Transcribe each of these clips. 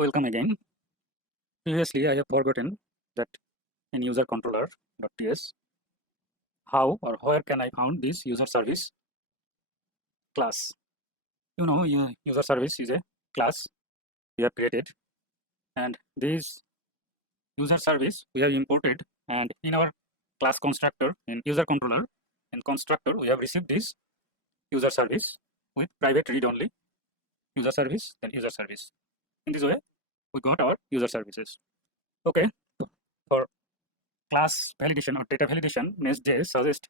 Welcome again. Previously, I have forgotten that in user controller.ts, how or where can I found this user service class? User service is a class we have created, and this user service we have imported, and in our class constructor in user controller in constructor we have received this user service with private read only user service, then user service. In this way, we got our user services. Okay, for class validation or data validation, Nestjs suggests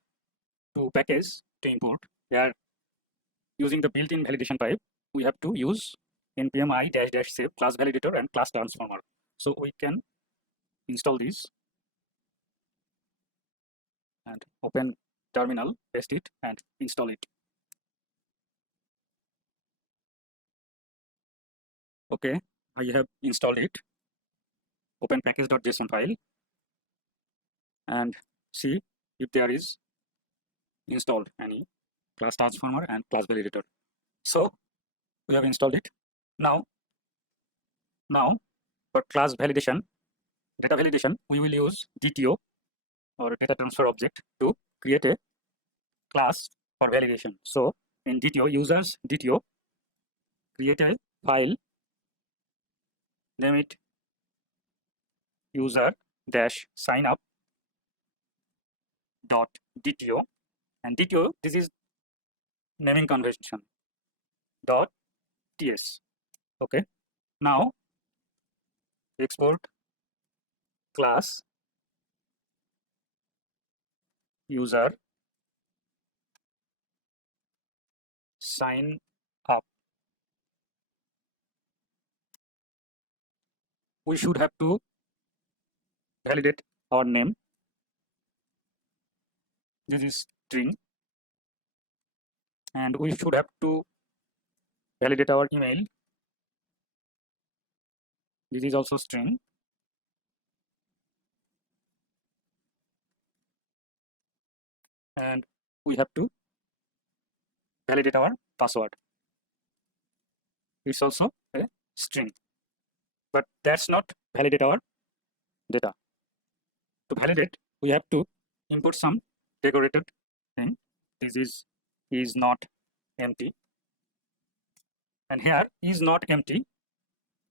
to package to import. Here, using the built-in validation type, we have to use npm i-save class validator and class transformer. So we can install this and open terminal, paste it, and install it. Okay, I have installed it. Open package.json file and see if there is installed any class transformer and class validator. So we have installed it. Now for class validation, data validation, we will use DTO or data transfer object to create a class for validation. So in DTO, users DTO, create a file, name it user dash sign up dot DTO, and DTO, this is naming convention dot TS. Okay, now export class user sign up. We should have to validate our name. This is string, and we should have to validate our email. This is also string, and we have to validate our password. It's also a string, but that's not validate our data. To validate, we have to input some decorated thing. This is not empty, and here is not empty.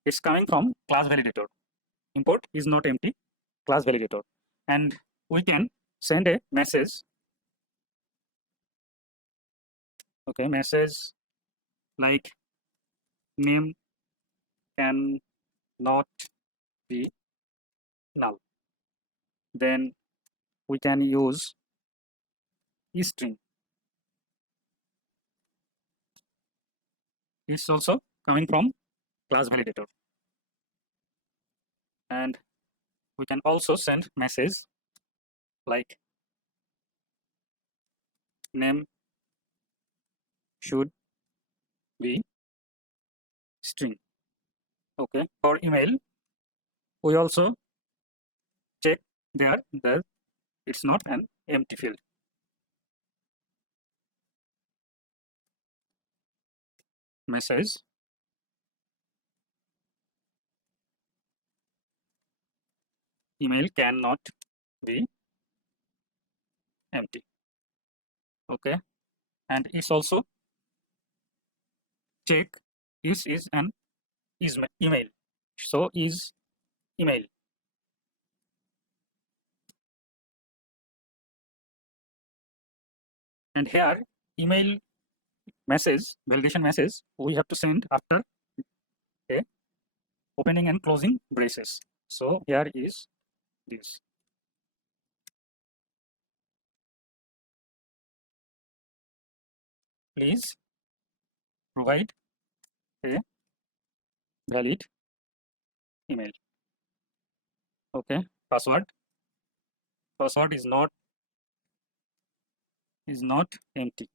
It's coming from class validator. Import is not empty, class validator, and we can send a message. Okay, message like name can not be null. Then we can use string. It's also coming from class validator, and we can also send message like name should be string. Okay, for email we also check there that it's not an empty field. Message email cannot be empty. Okay, and it's also check is an is email, so is email. And here email message, validation message, we have to send after a opening and closing braces. So here is this. Please provide a valid email. Okay, password is not empty.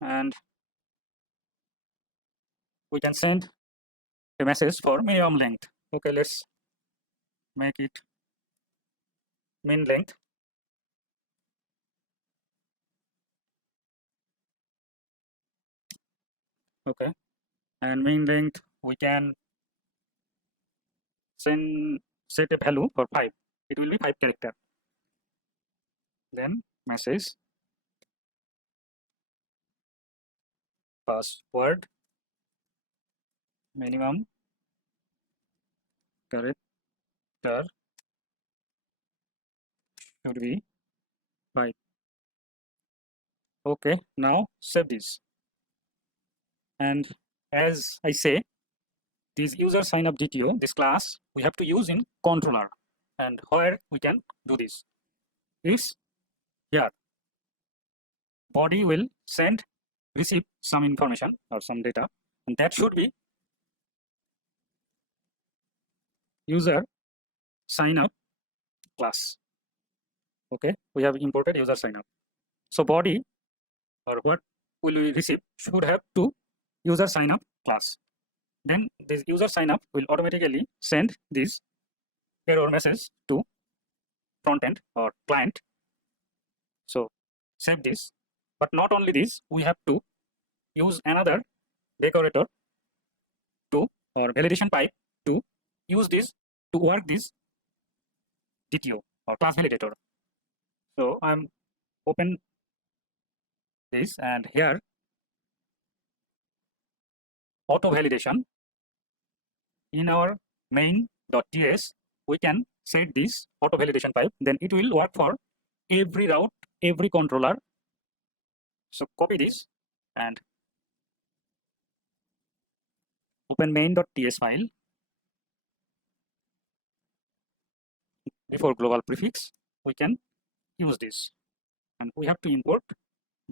And we can send a message for minimum length. Okay, let's make it main length. Okay, and main length we can set a value for 5. It will be 5 character. Then message password minimum character should be 5. Okay, now save this. And as I say, this user sign up DTO, this class, we have to use in controller. And where we can do this is here. Body will receive some information or some data, and that should be user sign up class. Okay, we have imported user sign up. So body or what will we receive should have to user sign up class. Then this user sign up will automatically send this error message to front end or client. So save this. But not only this, we have to use another decorator to or validation pipe to use this to work this DTO or class validator. So I'm open this, and here auto validation in our main.js we can set this auto validation pipe, then it will work for every route, every controller. So copy this and open main.ts file. Before global prefix we can use this, and we have to import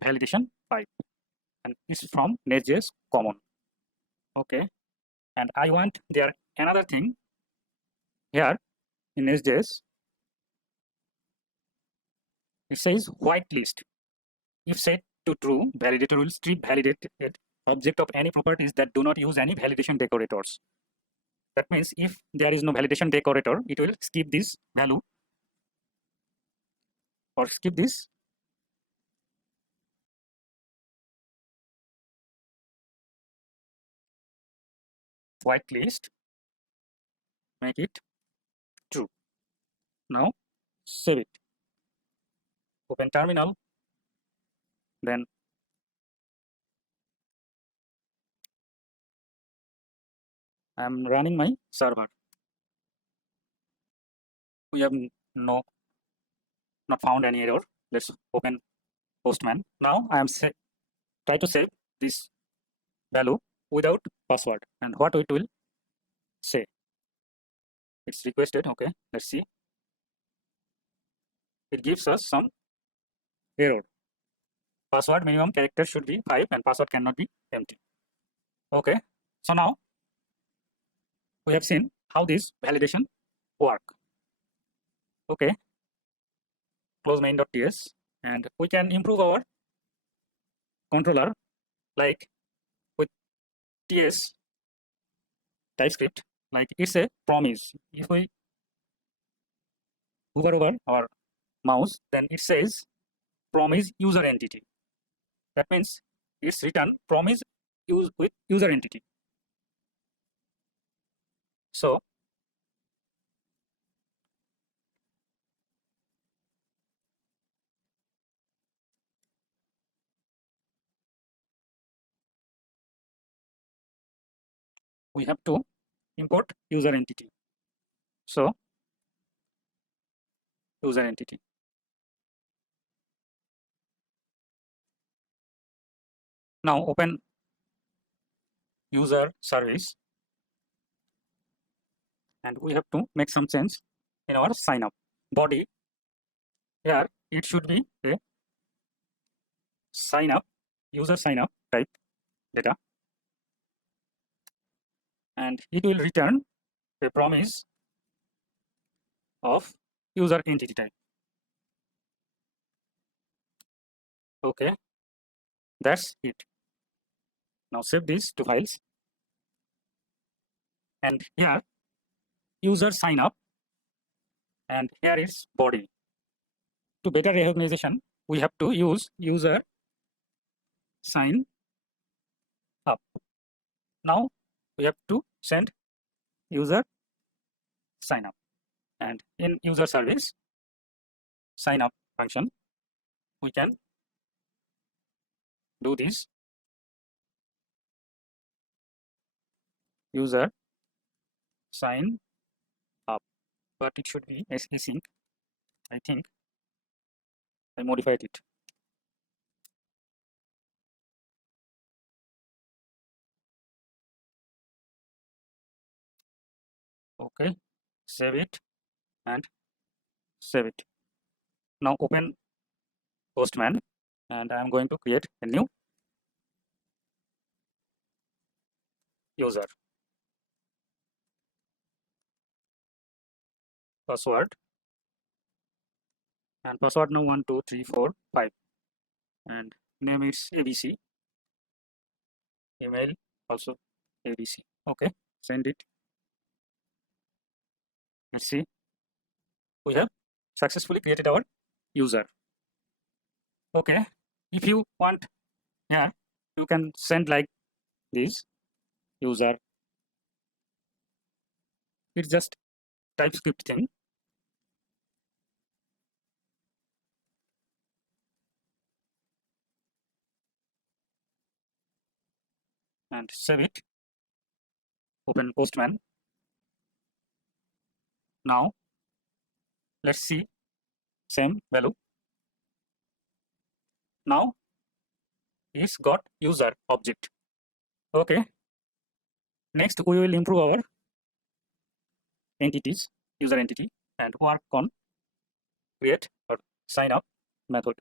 validation pipe, and it's from Nestjs common. Okay, and I want there another thing here in Nestjs. It says whitelist. If set to true, validator will strip validated object of any properties that do not use any validation decorators. That means if there is no validation decorator, it will skip this value or skip this whitelist, make it true. Now save it. Open terminal. Then I am running my server. We have not found any error. Let's open Postman. Now I am try to save this value without password, and what it will say. It's requested. Okay, let's see. It gives us some error. Password minimum character should be 5 and password cannot be empty. Okay, so now we have seen how this validation work. Okay, close main.ts, and we can improve our controller like with ts TypeScript, like it's a promise. If we hover over our mouse, then it says promise user entity. That means it's written promise use with user entity. So we have to import user entity. So user entity. Now open user service, and we have to make some change in our sign up body. Here it should be a sign up user sign up type data, and it will return a promise of user entity type. Okay, that's it. Now save these two files, and here user sign up, and here is body. to better recognition, we have to use user sign up. Now we have to send user sign up, and in user service sign up function, we can do this user sign up, but it should be async. I think I modified it. Okay, save it and save it. Now open Postman, and I am going to create a new user. Password, and password now 1 2 3 4 5, and name is ABC. Email also ABC. Okay, send it. Let's see. We have successfully created our user. Okay, if you want, yeah, you can send like this user. It's just TypeScript thing. And save it. Open Postman. Now let's see same value. Now it's got user object. Okay. Next we will improve our entities, user entity, and work on create or sign up method.